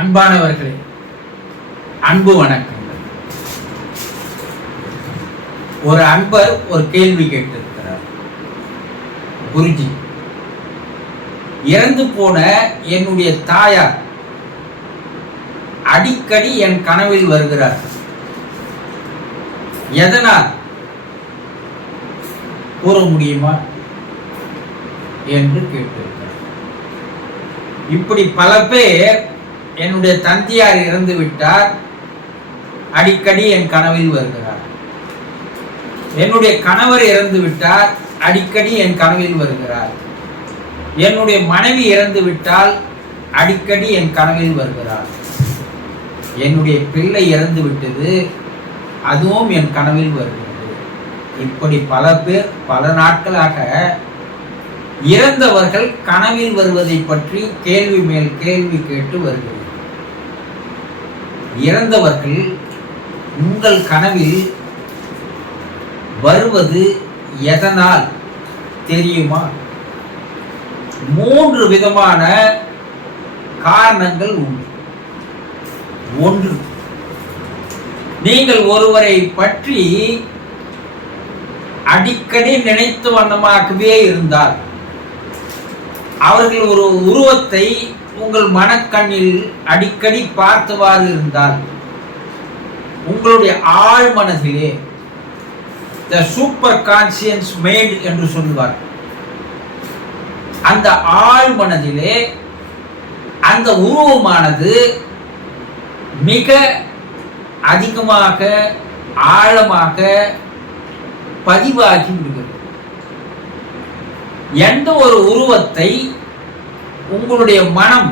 அன்பானவர்களே அன்பு வணக்கங்கள். ஒரு அன்பர் ஒரு கேள்வி கேட்டிருக்கிறார். குருஜி இறந்து போன என்னுடைய தாயார் அடிக்கடி என் கனவில் வருகிறார். எதனால்? கூற முடியுமா? என்று கேட்டிருக்கிறார். இப்படி பல பேர் என்னுடைய தந்தையார் இறந்து விட்டார் அடிக்கடி என் கனவில் வருகிறார். என்னுடைய கணவர் இறந்து விட்டார் அடிக்கடி என் கனவில் வருகிறார். என்னுடைய மனைவி இறந்து விட்டால் அடிக்கடி என் கனவில் வருகிறார். என்னுடைய பிள்ளை இறந்து விட்டது அதுவும் என் கனவில் வருகிறது. இப்படி பல பேர் பல நாட்களாக இறந்தவர்கள் கனவில் வருவதை பற்றி கேள்வி மேல் கேள்வி கேட்டு வருகிறது. இறந்தவர்கள் உங்கள் கனவில் வருவது எதனால் தெரியுமா? மூன்று விதமான காரணங்கள் உண்டு. ஒன்று நீங்கள் ஒருவரை பற்றி அடிக்கடி நினைத்து வண்ணமாகவே இருந்தால் அவர்கள் ஒரு உருவத்தை உங்கள் மனக்கண்ணில் அடிக்கடி பார்த்தவாறு இருந்தால் உங்களுடைய ஆழ் மனதிலே த சூப்பர் கான்சியன்ஸ் மேட் என்று சொல்லுவார். அந்த ஆழ் மனதிலே அந்த உருவமானது மிக அதிகமாக ஆழமாக பதிவாகி விடுகிறது. எந்த ஒரு உருவத்தை உங்களுடைய மனம்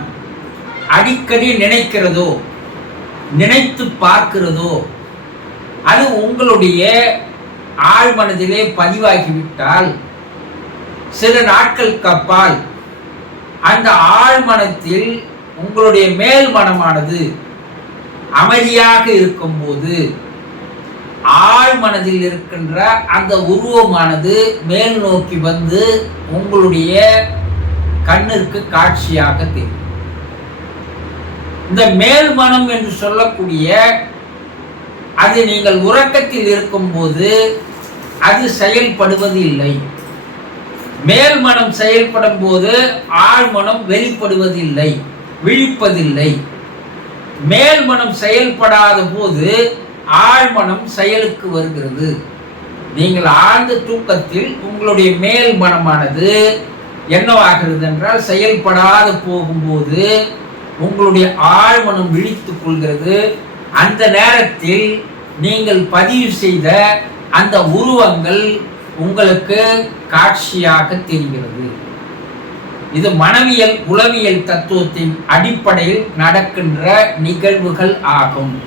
அடிக்கடி நினைக்கிறதோ நினைத்து பார்க்கிறதோ அது உங்களுடைய ஆழ்மனதிலே பதிவாகிவிட்டால் சில நாட்கள் கப்பால் அந்த ஆழ்மனத்தில் உங்களுடைய மேல் மனமானது அமைதியாக இருக்கும்போது ஆழ்மனதில் இருக்கின்ற அந்த உருவமானது மேல் நோக்கி வந்து உங்களுடைய கண்ணிற்கு காட்சியாக தெரியும். இந்த மேல் மனம் என்று சொல்லக்கூடிய அது நீங்கள் உறக்கத்தில் இருக்கும்போது அது செயல்படுவது இல்லை. மேல் மனம் செயல்படும் போது ஆழ்மனம் வெளிப்படுவதில்லை விழிப்பதில்லை. மேல் மனம் செயல்படாத போது ஆழ்மனம் செயலுக்கு வருகிறது. நீங்கள் ஆழ்ந்த தூக்கத்தில் உங்களுடைய மேல் மனமானது என்னவாகிறது என்றால் செயல்படாது போகும்போது உங்களுடைய ஆழ்மனம் விழித்துக் கொள்கிறது. அந்த நேரத்தில் நீங்கள் பதிவு செய்த அந்த உருவங்கள் உங்களுக்கு காட்சியாக தெரிகிறது. இது மனவியல் உளவியல் தத்துவத்தின் அடிப்படையில் நடக்கின்ற நிகழ்வுகள் ஆகும்.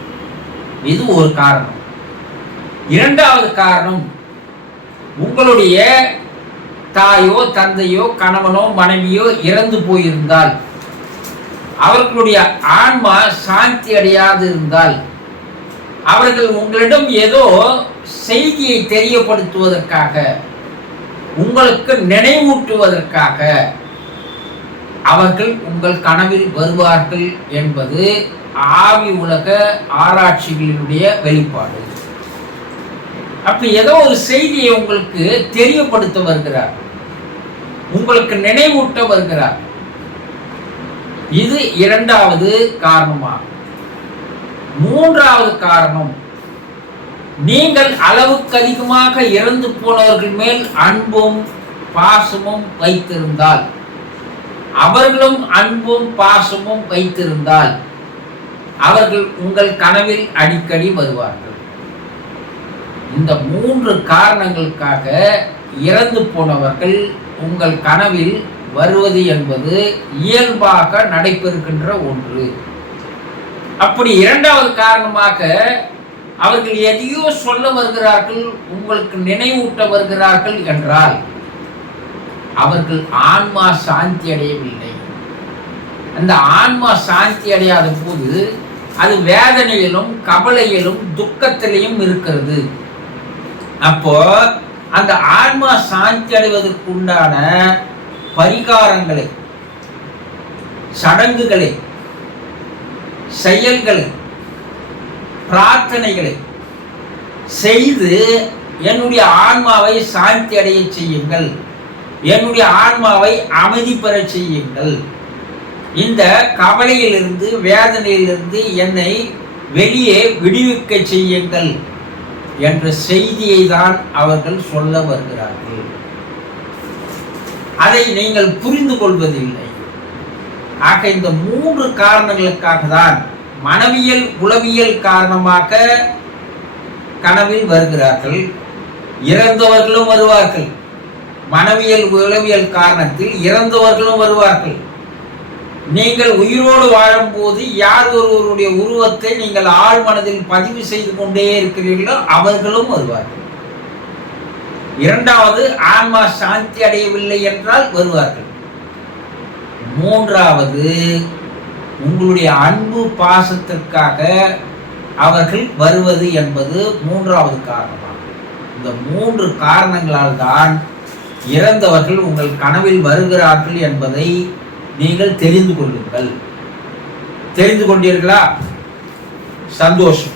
இது ஒரு காரணம். இரண்டாவது காரணம் உங்களுடைய தாயோ தந்தையோ கணவனோ மனைவியோ இறந்து போயிருந்தால் அவர்களுடைய ஆன்மா சாந்தி அடையாது இருந்தால் அவர்கள் உங்களிடம் ஏதோ செய்தியை தெரியப்படுத்துவதற்காக உங்களுக்கு நினைவூட்டுவதற்காக அவர்கள் உங்கள் கனவில் வருவார்கள் என்பது ஆவி உலக ஆராய்ச்சிகளினுடைய வெளிப்பாடு. அப்ப ஏதோ ஒரு செய்தியை உங்களுக்கு தெரியப்படுத்த வருகிறார். உங்களுக்கு நினைவூட்ட வருகிறார். இது இரண்டாவது காரணமாகும் மூன்றாவது காரணம் நீங்கள் அளவுக்கு அதிகமாக இறந்து போனவர்கள் மேல் அன்பும் பாசமும் வைத்திருந்தால் அவர்களும் அன்பும் பாசமும் வைத்திருந்தால் அவர்கள் உங்கள் கனவில் அடிக்கடி வருவார்கள். இந்த மூன்று காரணங்களுக்காக இறந்து போனவர்கள் உங்கள் கனவில் வருவது என்பது இயல்பாக நடைபெறுகின்ற ஒன்று. அப்படி இரண்டாவது காரணமாக அவர்கள் எதையோ சொல்ல வருகிறார்கள் உங்களுக்கு நினைவூட்ட வருகிறார்கள் என்றால் அவர்கள் ஆன்மா சாந்தி அடையவில்லை. அந்த ஆன்மா சாந்தி அடையாத போது அது வேதனையிலும் கவலையிலும் துக்கத்திலையும் இருக்கிறது. அப்போ அந்த ஆன்மா சாந்தி அடைவதற்கு உண்டான பரிகாரங்களை சடங்குகளை செயல்களை பிரார்த்தனைகளை செய்து என்னுடைய ஆன்மாவை சாந்தி அடைய செய்யுங்கள். என்னுடைய ஆன்மாவை அமைதி பெற செய்யுங்கள். இந்த கவலையிலிருந்து வேதனையிலிருந்து என்னை வெளியே விடுவிக்க செய்யுங்கள். என்ற செய்தியை தான் அவர்கள் சொல்ல வருகிறார்கள். அதை நீங்கள் புரிந்து கொள்வதில்லை. ஆக இந்த மூன்று காரணங்களுக்காக தான் மனவியல் உளவியல் காரணமாக கனவில் வருகிறார்கள். இறந்தவர்களும் வருவார்கள். மனவியல் உளவியல் காரணத்தில் இறந்தவர்களும் வருவார்கள். நீங்கள் உயிரோடு வாழும்போது யார் ஒருவருடைய உருவத்தை நீங்கள் ஆழ் மனதில் பதிவு செய்து கொண்டே இருக்கிறீர்களோ அவர்களும் வருவார்கள். இரண்டாவது ஆன்மா சாந்தி அடையவில்லை என்றால் வருவார்கள். மூன்றாவது உங்களுடைய அன்பு பாசத்திற்காக அவர்கள் வருவது என்பது மூன்றாவது காரணமாகும். இந்த மூன்று காரணங்களால் தான் இறந்தவர்கள் உங்கள் கனவில் வருகிறார்கள் என்பதை நீங்கள் தெரிந்து கொள்ளுங்கள். தெரிந்து கொண்டீர்களா? சந்தோஷம்.